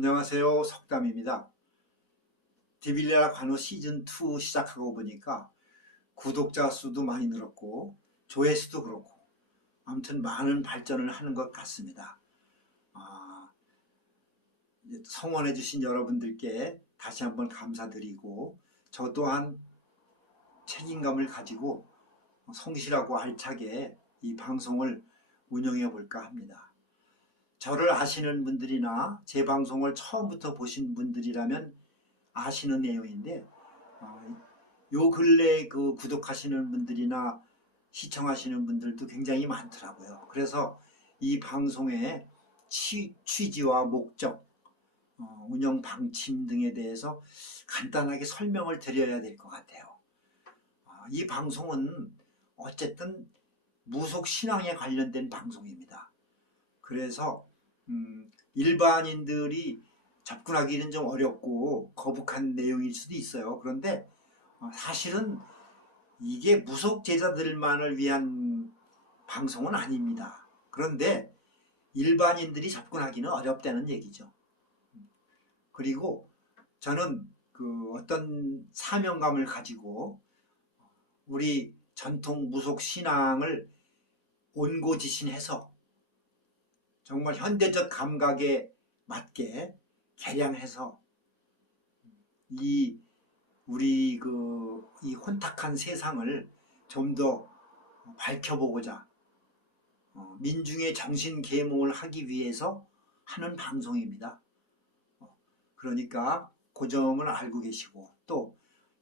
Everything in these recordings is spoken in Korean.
안녕하세요. 석담입니다. 디빌레라 관우 시즌2 시작하고 보니까 구독자 수도 많이 늘었고 조회수도 그렇고 아무튼 많은 발전을 하는 것 같습니다. 아, 성원해 주신 여러분들께 다시 한번 감사드리고 저 또한 책임감을 가지고 성실하고 알차게 이 방송을 운영해 볼까 합니다. 저를 아시는 분들이나 제 방송을 처음부터 보신 분들이라면 아시는 내용인데 어, 요 근래 그 구독하시는 분들이나 시청하시는 분들도 굉장히 많더라고요. 그래서 이 방송의 취, 취지와 목적, 어, 운영 방침 등에 대해서 간단하게 설명을 드려야 될 것 같아요. 어, 이 방송은 어쨌든 무속 신앙에 관련된 방송입니다. 그래서 음, 일반인들이 접근하기는 좀 어렵고 거북한 내용일 수도 있어요. 그런데 어, 사실은 이게 무속 제자들만을 위한 방송은 아닙니다. 그런데 일반인들이 접근하기는 어렵다는 얘기죠. 그리고 저는 그 어떤 사명감을 가지고 우리 전통 무속 신앙을 온고지신해서 정말 현대적 감각에 맞게 개량해서 이 우리 그 이 혼탁한 세상을 좀 더 밝혀보고자 어, 민중의 정신 계몽을 하기 위해서 하는 방송입니다. 어, 그러니까 그 점을 알고 계시고 또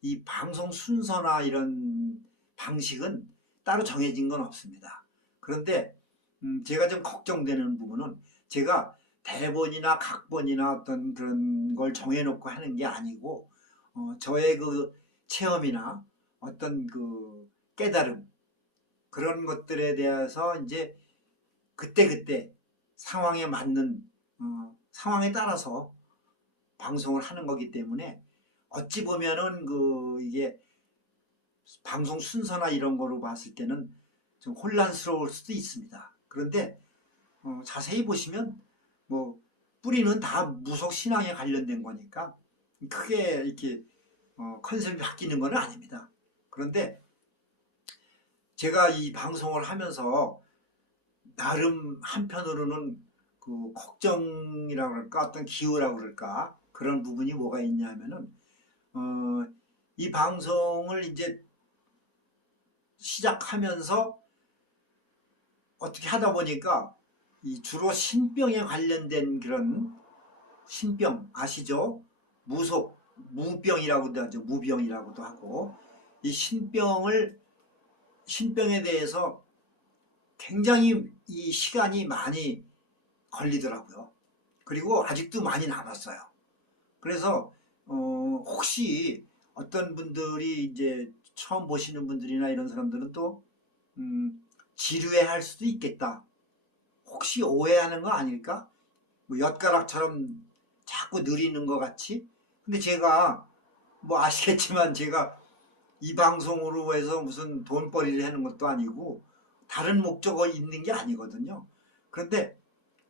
이 방송 순서나 이런 방식은 따로 정해진 건 없습니다. 그런데 음, 제가 좀 걱정되는 부분은 제가 대본이나 각본이나 어떤 그런 걸 정해놓고 하는 게 아니고 어, 저의 그 체험이나 어떤 그 깨달음 그런 것들에 대해서 이제 그때그때 상황에 맞는 어, 상황에 따라서 방송을 하는 거기 때문에 어찌 보면은 그 이게 방송 순서나 이런 거로 봤을 때는 좀 혼란스러울 수도 있습니다. 그런데 어, 자세히 보시면 뭐 뿌리는 다 무속 신앙에 관련된 거니까 크게 이렇게 어, 컨셉이 바뀌는 건 아닙니다. 그런데 제가 이 방송을 하면서 나름 한편으로는 그 걱정이라고 그럴까 어떤 기우라고 그럴까 그런 부분이 뭐가 있냐면은 어, 이 방송을 이제 시작하면서 어떻게 하다 보니까 이 주로 신병에 관련된 그런 신병 아시죠? 무속 무병이라고도 하죠. 무병이라고도 하고 이 신병을 신병에 대해서 굉장히 이 시간이 많이 걸리더라고요. 그리고 아직도 많이 남았어요. 그래서 어, 혹시 어떤 분들이 이제 처음 보시는 분들이나 이런 사람들은 또 음, 지루해할 수도 있겠다. 혹시 오해하는 거 아닐까? 뭐 엿가락처럼 자꾸 느리는 것 같이? 근데 제가 뭐 아시겠지만 제가 이 방송으로 해서 무슨 돈벌이를 하는 것도 아니고 다른 목적이 있는 게 아니거든요. 그런데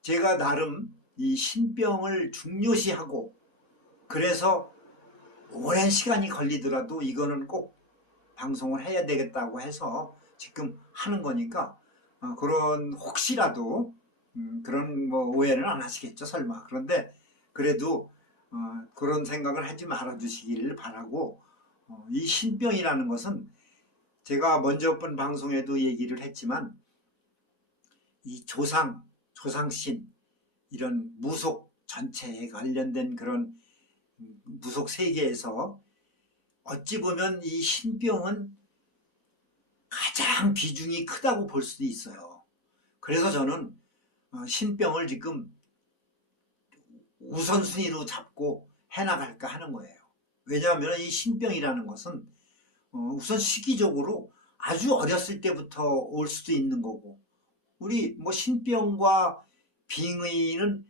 제가 나름 이 신병을 중요시하고 그래서 오랜 시간이 걸리더라도 이거는 꼭 방송을 해야 되겠다고 해서 지금 하는 거니까 어, 그런 혹시라도 음, 그런 뭐 오해는 안 하시겠죠 설마. 그런데 그래도 어, 그런 생각을 하지 말아 주시기를 바라고 어, 이 신병이라는 것은 제가 먼저 번 방송에도 얘기를 했지만 이 조상 조상신 이런 무속 전체에 관련된 그런 무속 세계에서 어찌 보면 이 신병은 가장 비중이 크다고 볼 수도 있어요. 그래서 저는 어, 신병을 지금 우선순위로 잡고 해나갈까 하는 거예요. 왜냐하면 이 신병이라는 것은 어, 우선 시기적으로 아주 어렸을 때부터 올 수도 있는 거고 우리 뭐 신병과 빙의는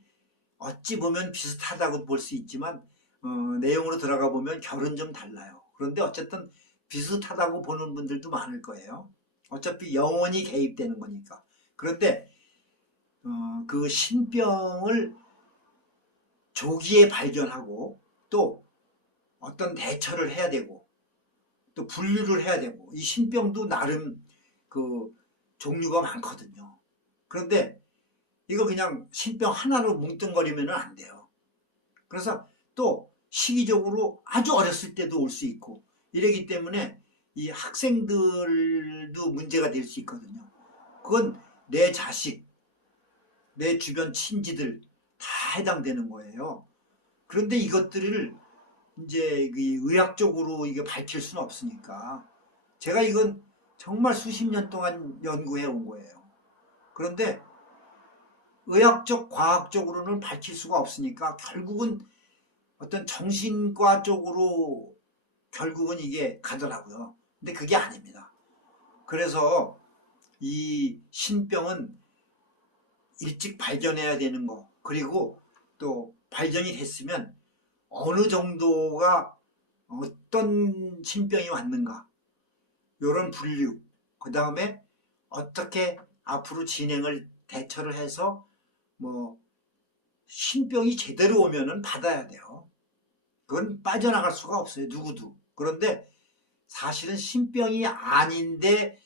어찌 보면 비슷하다고 볼 수 있지만 어, 내용으로 들어가 보면 결은 좀 달라요. 그런데 어쨌든 비슷하다고 보는 분들도 많을 거예요. 어차피 영원히 개입되는 거니까. 그런데 어, 그 신병을 조기에 발견하고 또 어떤 대처를 해야 되고 또 분류를 해야 되고 이 신병도 나름 그 종류가 많거든요. 그런데 이거 그냥 신병 하나로 뭉뚱거리면 안 돼요. 그래서 또 시기적으로 아주 어렸을 때도 올 수 있고 이러기 때문에 이 학생들도 문제가 될 수 있거든요. 그건 내 자식, 내 주변 친지들 다 해당되는 거예요. 그런데 이것들을 이제 이 의학적으로 이게 밝힐 수는 없으니까 제가 이건 정말 수십 년 동안 연구해 온 거예요. 그런데 의학적, 과학적으로는 밝힐 수가 없으니까 결국은 어떤 정신과 쪽으로 결국은 이게 가더라고요. 근데 그게 아닙니다. 그래서 이 신병은 일찍 발견해야 되는 거, 그리고 또 발견이 됐으면 어느 정도가 어떤 신병이 왔는가, 요런 분류, 그 다음에 어떻게 앞으로 진행을 대처를 해서 뭐 신병이 제대로 오면은 받아야 돼요. 그건 빠져나갈 수가 없어요. 누구도. 그런데 사실은 신병이 아닌데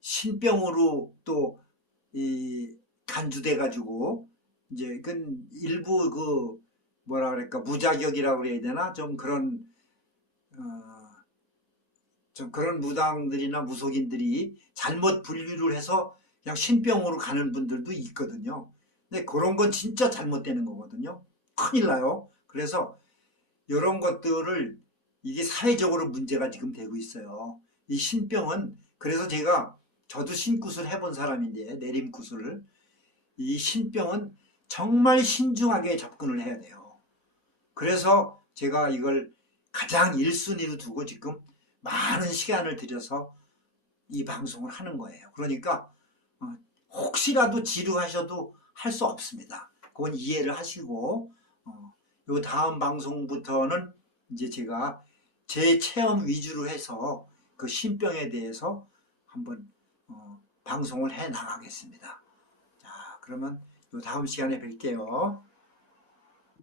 신병으로 또 이 간주돼 가지고 이제 그 일부 그 뭐라 그럴까 무자격이라고 그래야 되나 좀 그런 어, 좀 그런 무당들이나 무속인들이 잘못 분류를 해서 그냥 신병으로 가는 분들도 있거든요. 근데 그런 건 진짜 잘못되는 거거든요. 큰일 나요. 그래서 이런 것들을 이게 사회적으로 문제가 지금 되고 있어요. 이 신병은 그래서 제가 저도 신굿을 해본 사람인데 내림굿을 이 신병은 정말 신중하게 접근을 해야 돼요. 그래서 제가 이걸 가장 1순위로 두고 지금 많은 시간을 들여서 이 방송을 하는 거예요. 그러니까 어, 혹시라도 지루하셔도 할 수 없습니다. 그건 이해를 하시고 어, 요 다음 방송부터는 이제 제가 제 체험 위주로 해서 그 신병에 대해서 한번 어, 방송을 해 나가겠습니다. 자, 그러면 요 다음 시간에 뵐게요.